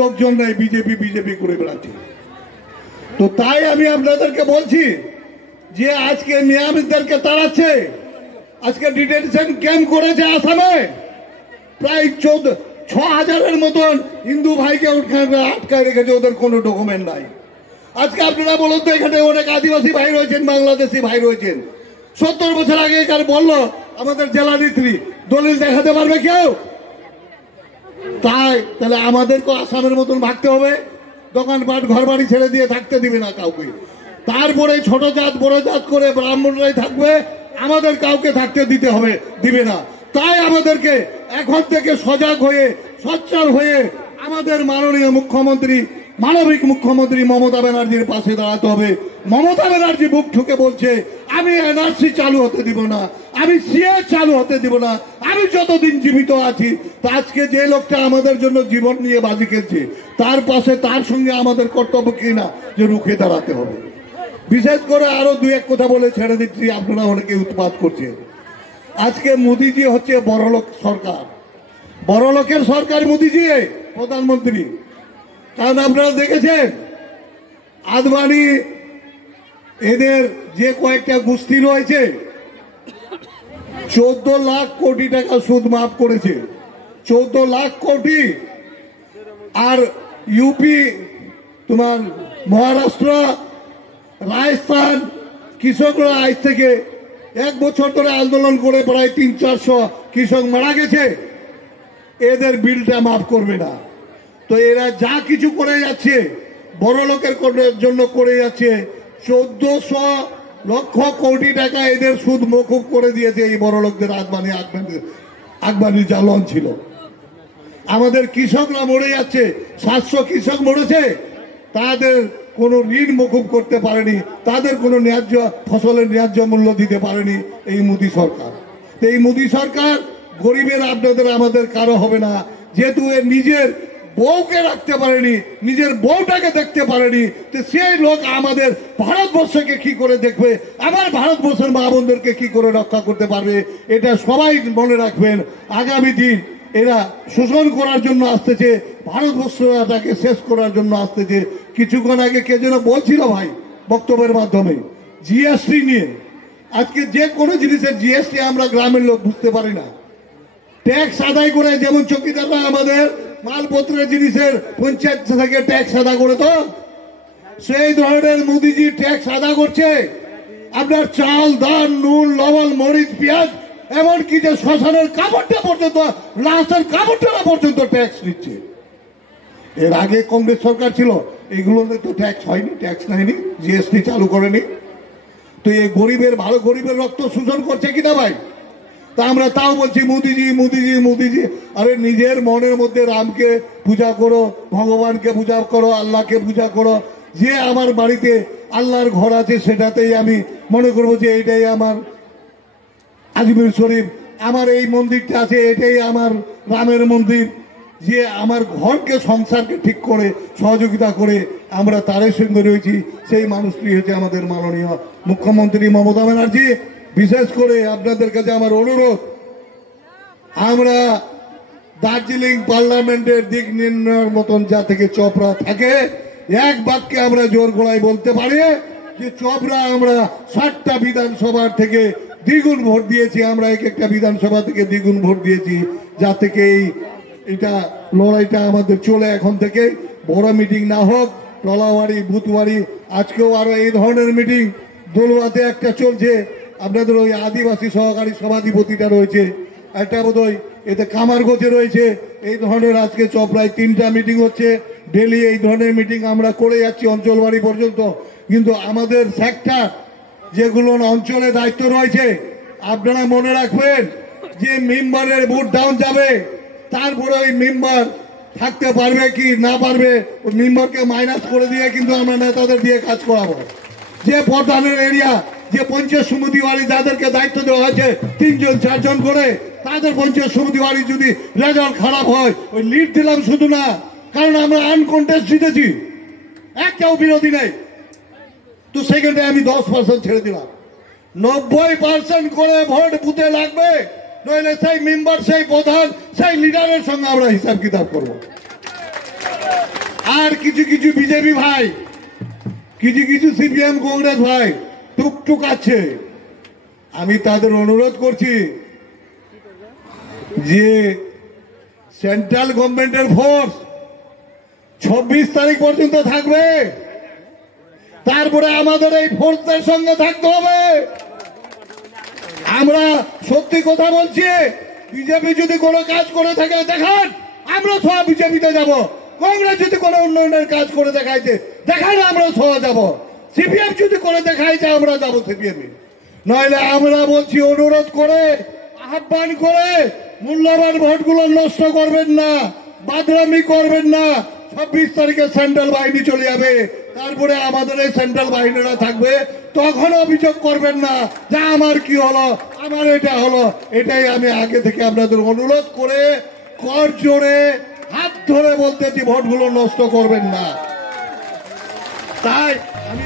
লোকজন নাই, BJP BJP করে বেড়াচ্ছে। তো তাই আমি আপনাদেরকে বলছি যে আজকে নিয়মিতদেরকে তাড়াচ্ছে, আজকে ডিটেনশন ক্যাম্প করেছে আসামে, প্রায় 6,000-এর মতন হিন্দু ভাইকে আটকায় রেখেছে, ওদের কোনো ডকুমেন্ট নাই। আজকে আপনারা বলুন তো, এখানে অনেক আদিবাসী ভাই রয়েছেন, বাংলাদেশি ভাই রয়েছেন, 70 বছর আগে কার বললো আমাদের জেলা নেত্রী, দলিল দেখাতে পারবে কেউ? তাহলে আমাদেরকে আসামের মতন ভাগতে হবে, দোকানপাট ঘর বাড়ি ছেড়ে দিয়ে থাকতে দিবে না কাউকে। তারপরে ছোট জাত বড় জাত করে ব্রাহ্মণরাই থাকবে, আমাদের কাউকে থাকতে দিবে না। তাই আমাদেরকে এখন থেকে সজাগ হয়ে সোচ্চার হয়ে আমাদের মাননীয় মুখ্যমন্ত্রী, মানবিক মুখ্যমন্ত্রী মমতা ব্যানার্জির পাশে দাঁড়াতে হবে। মমতা ব্যানার্জি বুক ঠুকে বলছে আমি এনআরসি চালু হতে দিব না, আমি সিএ চালু হতে দিব না, আমি যতদিন জীবিত আছি। আজকে যে লোকটা আমাদের জন্য জীবন নিয়ে বাজি খেলছে, তার পাশে তার সঙ্গে আমাদের কর্তব্য কিনা যে রুখে দাঁড়াতে হবে। বিশেষ করে আরো দু এক কথা বলে ছেড়ে দিচ্ছি, আপনারা অনেকে উৎপাত করছেন। আজকে মোদিজি হচ্ছে বড়লোক সরকার, বড়লোকের সরকার মোদিজি প্রধানমন্ত্রী। কারণ আপনারা দেখেছেন আদবানি এদের যে কয়েকটা গোষ্ঠী রয়েছে 14 লাখ কোটি টাকা সুদ মাফ করেছে, 14 লাখ কোটি। আর ইউপি, তোমার মহারাষ্ট্র, রাজস্থান কৃষকরা আজ থেকে 1 বছর ধরে আন্দোলন করে প্রায় 300-400 কৃষক মারা গেছে, এদের বিলটা মাফ করবে না। তো এরা যা কিছু করে যাচ্ছে বড় লোকের জন্য করে যাচ্ছে, 1400 লক্ষ কোটি টাকা এদের সুদ মকুব করে দিয়েছে এই বড় লোকদের। আদবানি যা লোন ছিল, আমাদের কৃষকরা মরে যাচ্ছে, 700 কৃষক মরেছে, তাদের কোনো ঋণ মকুব করতে পারেনি, তাদের কোনো ন্যায্য ফসলের ন্যায্য মূল্য দিতে পারেনি এই মোদী সরকার। এই মোদী সরকার গরিবের আপনাদের আমাদের কারো হবে না, যেহেতু এর নিজের বউকে রাখতে পারেনি, নিজের বউটাকে দেখতে পারেনি, তো সেই লোক আমাদের ভারতবর্ষকে কি করে দেখবে, আমার ভারতবর্ষের মা বোনদেরকে কি করে রক্ষা করতে পারবে? এটা সবাই মনে রাখবেন। আগামী দিন এরা শোষণ করার জন্য আসতেছে, ভারতবর্ষটাকে শেষ করার জন্য আসতেছে। কিছুক্ষণ আগে কে যেন বলছিল ভাই বক্তব্যের মাধ্যমে জিএসটি নিয়ে, আজকে যে কোনো জিনিসের জিএসটি আমরা গ্রামের লোক বুঝতে পারি না। ট্যাক্স আদায় করে, যেমন চৌকিদাররা আমাদের মালপত্রের জিনিসের পঞ্চায়েত থেকে ট্যাক্স আদায় করে, তো সেই ধরনের মোদিজি ট্যাক্স আদায় করছে আপনার চাল, ধান, নুন, লবণ, মরিচ, পেঁয়াজ, এমনকি যে শ্মশানের কাপড়টা পর্যন্ত, লাশের কাপড়টা পর্যন্ত ট্যাক্স নিচ্ছে। এর আগে কংগ্রেস সরকার ছিল, এগুলোতে তো ট্যাক্স হয়নি, ট্যাক্স নেয়নি, জিএসটি চালু করেনি। তো এই গরিবের, ভালো গরিবের রক্ত শোষণ করছে কিনা ভাই? তা আমরা তাও বলছি মোদিজি মোদিজি মোদিজি। আরে নিজের মনের মধ্যে রামকে পূজা করো, ভগবানকে পূজা করো, আল্লাহকে পূজা করো। যে আমার বাড়িতে আল্লাহর ঘর আছে সেটাতেই আমি মনে করবো যে এটাই আমার আজমির শরীফ, আমার এই মন্দিরটা আছে এটাই আমার রামের মন্দির। যে আমার ঘরকে, সংসারকে ঠিক করে সহযোগিতা করে আমরা তারের সঙ্গে রয়েছি, সেই মানুষটি হচ্ছে আমাদের মাননীয় মুখ্যমন্ত্রী মমতা ব্যানার্জি। বিশেষ করে আপনাদের কাছে আমার অনুরোধ, আমরা দার্জিলিং পার্লামেন্টের দিক নির্ণয়ের মতন যা থেকে চপড়া থাকে, এক বাক্যে আমরা জোর গলায় বলতে পারি যে চপড়া আমরা 60টা বিধানসভার থেকে দ্বিগুণ ভোট দিয়েছি, আমরা এক একটা বিধানসভা থেকে দ্বিগুণ ভোট দিয়েছি, যা থেকে এটা লড়াইটা আমাদের চলে। এখন থেকে বড় মিটিং না হোক, টলাবাড়ি, বুথবাড়ি, আজকেও আরো এই ধরনের মিটিং দোলুয়াতে একটা চলছে, আপনাদের ওই আদিবাসী সহকারী সভাধিপতিটা রয়েছে, একটা বোধহয় এতে কামারগঞ্জে রয়েছে। এই ধরনের আজকে চপড়ায় 3টা মিটিং হচ্ছে, ডেলি এই ধরনের মিটিং আমরা করে যাচ্ছি অঞ্চলবাড়ি পর্যন্ত। কিন্তু আমাদের সেক্টর যেগুলো অঞ্চলে দায়িত্ব রয়েছে, আপনারা মনে রাখবেন যে মেম্বারের ভোট ডাউন যাবে, তারপরে ওই মেম্বার থাকতে পারবে কি না পারবে, ওই মেম্বারকে মাইনাস করে দিয়ে কিন্তু আমরা নেতাদের দিয়ে কাজ করাবো। যে প্রধানের এরিয়া, যে পঞ্চায়েত সমিতি বাড়ি যাদেরকে দায়িত্ব দেওয়া হয়েছে 3 জন 4 জন করে, তাদের পঞ্চায়েত সমিতি বাড়ি যদি রেজাল্ট খারাপ হয়, ওই লিড দিলাম শুধু না, কারণ আমরা আনকন্টেস্ট জিতেছি, একটাও বিরোধী নেই। তো সেখানে আমি 10% ছেড়ে দিলাম, 90% করে ভোট বুথে লাগবে, নইলে সেই মেম্বার, সেই প্রধান, সেই লিডারের সঙ্গে আমরা হিসাব কিতাব করবো। আর কিছু কিছু বিজেপি ভাই, কিছু কিছু সিপিএম কংগ্রেস ভাই টুকটুক আছে। আমি তাদের অনুরোধ করছি যে সেন্ট্রাল গভর্নমেন্টের ফোর্স 26 তারিখ পর্যন্ত থাকবে, তারপরে আমাদের এই ফোর্সের সঙ্গে থাকতে হবে। আমরা সত্যি কথা বলছি, বিজেপি যদি কোনো কাজ করে থাকে দেখান, আমরা সব বিজেপিতে যাব। কংগ্রেস যদি কোনো উন্নয়নের কাজ করে দেখাইছে দেখান, আমরা সহ যাব। সিপিএম যদি করে দেখাইছে আমরা যাব সিপিএম। নইলে আমরা বলছি, অনুরোধ করে আহ্বান করে মূল্যবান ভোটগুলো নষ্ট করবেন না, বাদরামি করবেন না। 26 তারিখে সেন্ট্রাল বাহিনী চলে যাবে, তারপরে আমাদের এই সেন্ট্রাল বাহিনীরা থাকবে। তখন অভিযোগ করবেন না যে আমার কি হলো, আমার এটা হলো। এটাই আমি আগে থেকে আপনাদের অনুরোধ করে কর জোরে হাত ধরে বলতেছি, ভোটগুলো নষ্ট করবেন না। তাই আমি